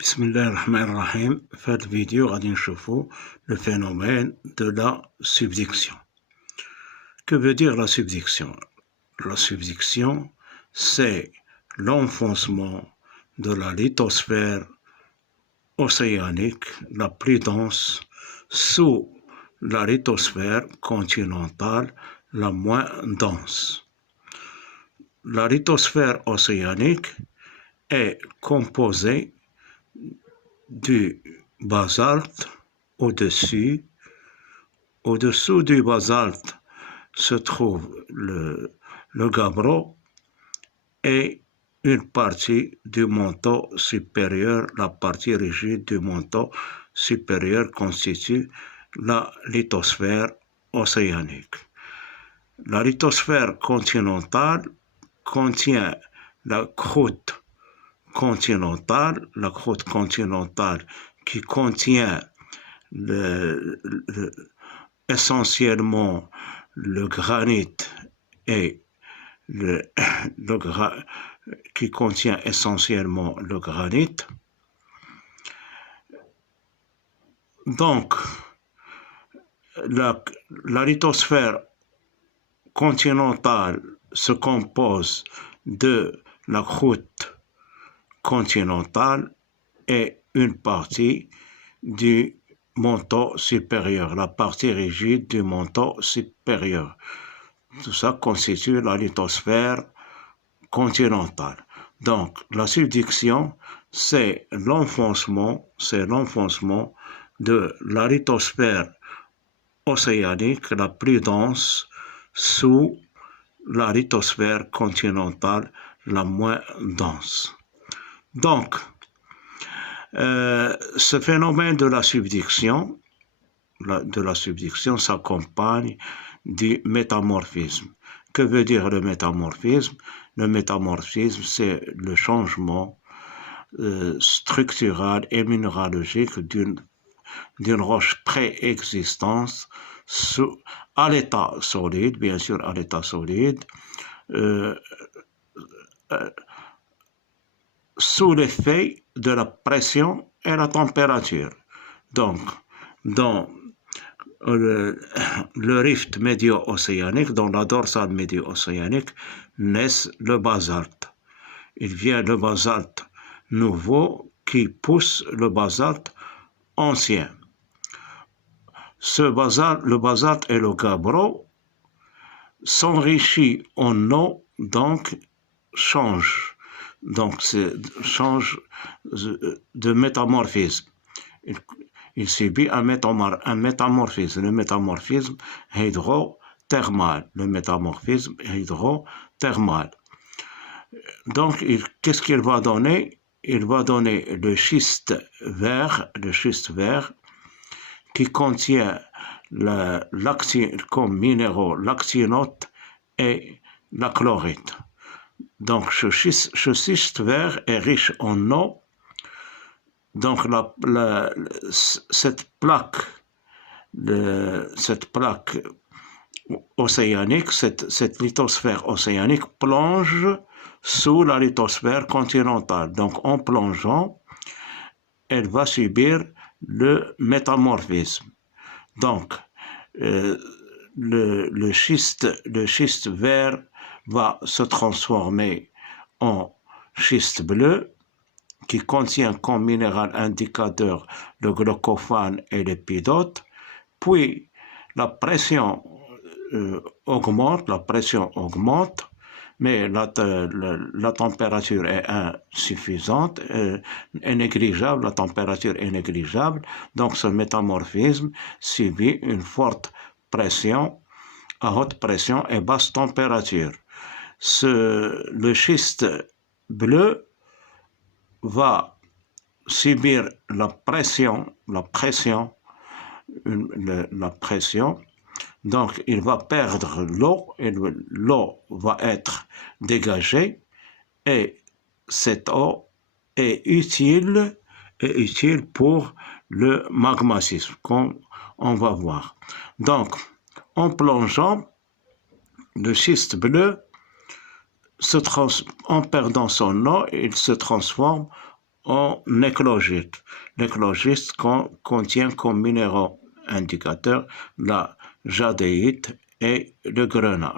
Bismillahirrahmanirrahim. Cette vidéo غادي نشوفوا le phénomène de la subduction. Que veut dire la subduction? La subduction, c'est l'enfoncement de la lithosphère océanique la plus dense sous la lithosphère continentale la moins dense. La lithosphère océanique est composée du basalte au-dessous. Au-dessous du basalte se trouve le gabbro et une partie du manteau supérieur, la partie rigide du manteau supérieur constitue la lithosphère océanique. La lithosphère continentale contient la croûte continentale qui contient essentiellement le granit et qui contient essentiellement le granit. Donc, la lithosphère continentale se compose de la croûte continentale et une partie du manteau supérieur, la partie rigide du manteau supérieur. Tout ça constitue la lithosphère continentale. Donc, la subduction, c'est l'enfoncement de la lithosphère océanique la plus dense sous la lithosphère continentale la moins dense. Donc, ce phénomène de la subduction s'accompagne du métamorphisme. Que veut dire le métamorphisme? Le métamorphisme, c'est le changement structural et minéralogique d'une roche préexistante à l'état solide, bien sûr à l'état solide, sous l'effet de la pression et la température. Donc, dans le rift médio-océanique, dans la dorsale médio-océanique, naît le basalte. Il vient le basalte nouveau qui pousse le basalte ancien. Le basalte et le gabbro s'enrichit en eau, donc change de métamorphisme. Il subit un métamorphisme, le métamorphisme hydrothermal. Donc, qu'est-ce qu'il va donner? Il va donner le schiste vert qui contient comme minéraux l'actinote et la chlorite. Donc, ce schiste vert est riche en eau. Donc, cette plaque océanique, cette lithosphère océanique plonge sous la lithosphère continentale. Donc, en plongeant, elle va subir le métamorphisme. Donc, le schiste vert va se transformer en schiste bleu qui contient comme minéral indicateur le glaucophane et l'épidote. Puis, la pression augmente, mais la température est insuffisante, est négligeable, la température est négligeable, donc ce métamorphisme subit une forte pression, à haute pression et basse température. Le schiste bleu va subir la pression, donc il va perdre l'eau et l'eau va être dégagée et cette eau est utile pour le magmatisme, comme on va voir. Donc, en plongeant, le schiste bleu en perdant son eau, il se transforme en éclogite. L'éclogite contient comme minéraux indicateurs la jadéite et le grenat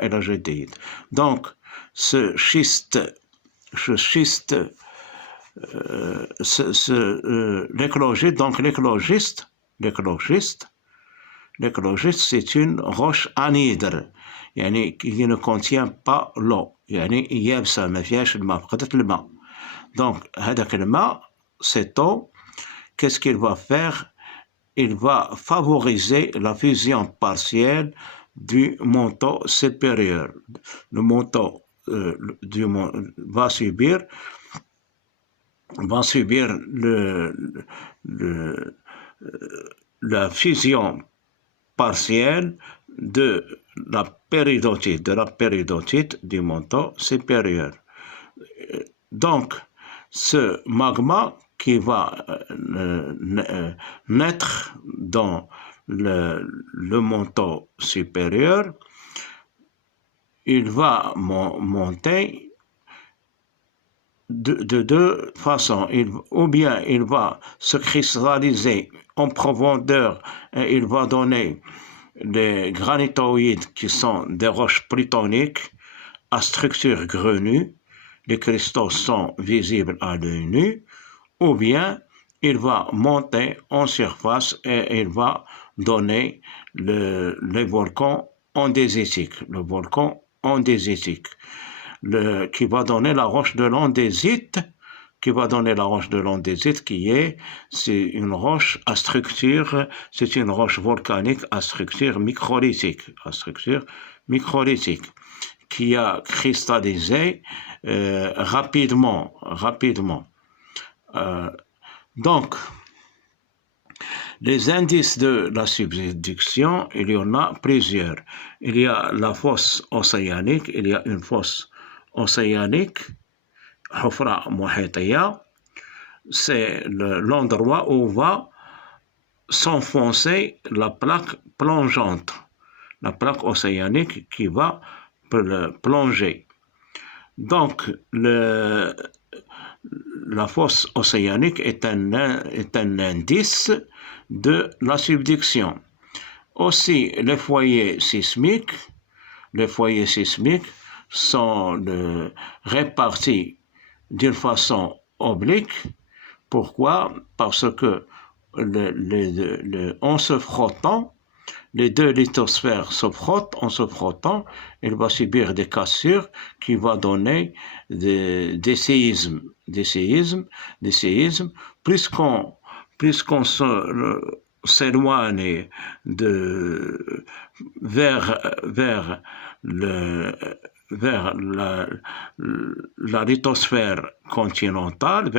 et la jadéite. Donc, l'éclogite, donc l'éclogiste, c'est une roche anhydre, qui ne contient pas l'eau, يابسة ما فيهاش الماء فقدت الماء. Donc, هذاك الماء, cette eau, qu'est-ce qu'il va faire? Il va favoriser la fusion partielle du manteau supérieur. Le manteau va subir la fusion partielle de la péridotite du manteau supérieur. Donc, ce magma qui va naître dans le manteau supérieur, il va monter de deux façons. Ou bien il va se cristalliser en profondeur et il va donner les granitoïdes qui sont des roches plutoniques à structure grenue. Les cristaux sont visibles à l'œil nu. Ou bien il va monter en surface et il va donner les volcans andésitiques. Le volcan andésitique. Qui va donner la roche de l'andésite, c'est une roche à structure, c'est une roche volcanique à structure microlithique, qui a cristallisé rapidement. Donc, les indices de la subduction, il y en a plusieurs. Il y a la fosse océanique, il y a une fosse océanique, Hufra Mohetiya, c'est l'endroit où va s'enfoncer la plaque plongeante, la plaque océanique qui va plonger. Donc, la fosse océanique est un indice de la subduction. Aussi, les foyers sismiques sont répartis d'une façon oblique. Pourquoi? Parce que en se frottant, les deux lithosphères se frottent, en se frottant, il va subir des cassures qui vont donner des séismes. Plus qu'on s'éloigne vers la lithosphère continentale,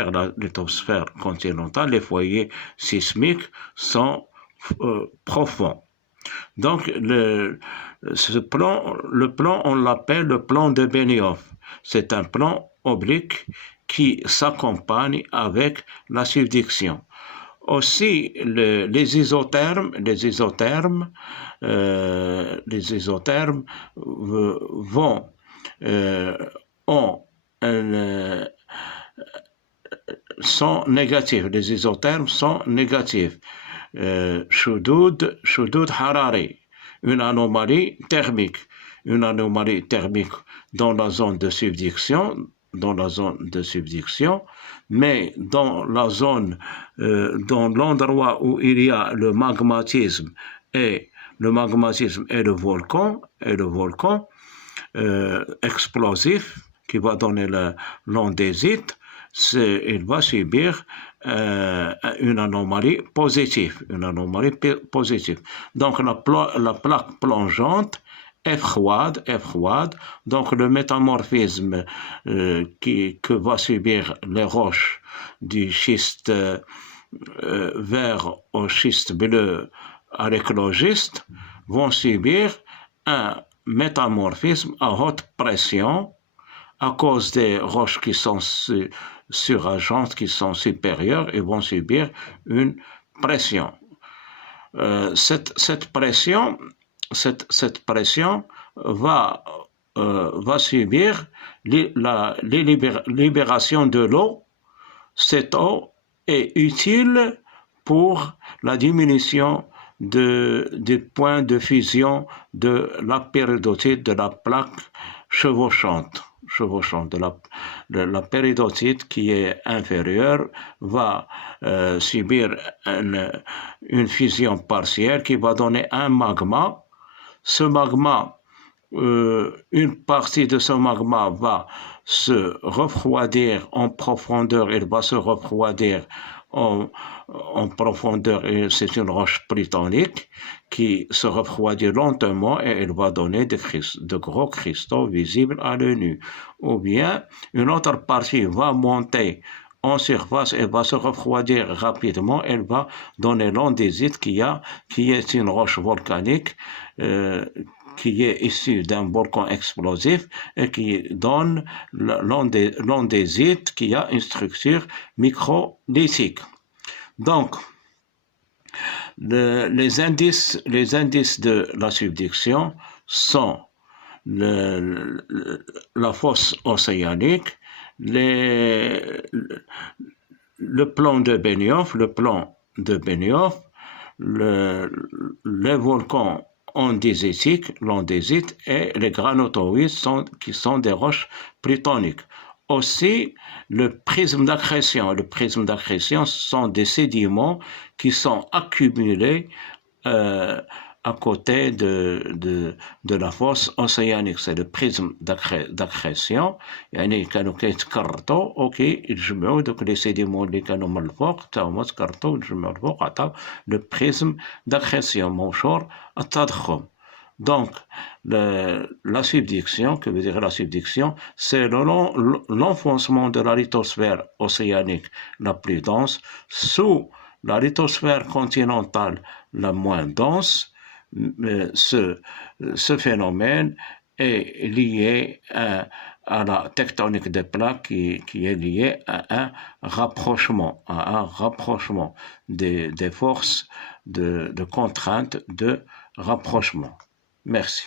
les foyers sismiques sont profonds. Donc, le plan, on l'appelle le plan de Benioff. C'est un plan oblique qui s'accompagne avec la subduction. Aussi, les isothermes sont négatifs. Les isothermes sont négatifs. Shudud Harari, une anomalie thermique dans la zone de subduction, mais dans l'endroit où il y a le magmatisme et le volcan explosif qui va donner l'andésite, il va subir une anomalie positive. Donc la plaque plongeante est froide. Donc le métamorphisme que va subir les roches du schiste vert au schiste bleu à l'éclogiste vont subir un métamorphisme à haute pression à cause des roches qui sont suragentes, qui sont supérieures, et vont subir une pression. Cette pression va subir la libération de l'eau cette eau est utile pour la diminution du point de fusion de la péridotite de la plaque chevauchante. La péridotite qui est inférieure va subir une fusion partielle qui va donner un magma. Ce magma, une partie de ce magma va se refroidir en profondeur, il va se refroidir en profondeur, et c'est une roche plutonique qui se refroidit lentement et elle va donner de gros cristaux visibles à l'œil nu. Ou bien une autre partie va monter en surface et va se refroidir rapidement, elle va donner l'andésite qui est une roche volcanique qui est issue d'un volcan explosif et qui donne l'andésite qui a une structure microlithique. Donc, les indices de la subduction sont la fosse océanique, le plan de Benioff, les volcans andésitiques, l'andésite et les granotoïdes qui sont des roches plutoniques. Aussi, le prisme d'accrétion. Le prisme d'accrétion sont des sédiments qui sont accumulés à côté de la fosse océanique. C'est le prisme d'accrétion. يعني كانوا كيتكرطوا يتجمعوا دوك لي سيديمون اللي كانوا من الفوق حتى هما تكرطوا وتجمعوا الفوق عطاو le prisme d'accrétion منشور التضخم. Donc, la subduction, que veut dire la subduction, c'est l'enfoncement de la lithosphère océanique la plus dense sous la lithosphère continentale la moins dense. Ce phénomène est lié à la tectonique des plaques qui est lié à un rapprochement des forces de contrainte de rapprochement. Merci.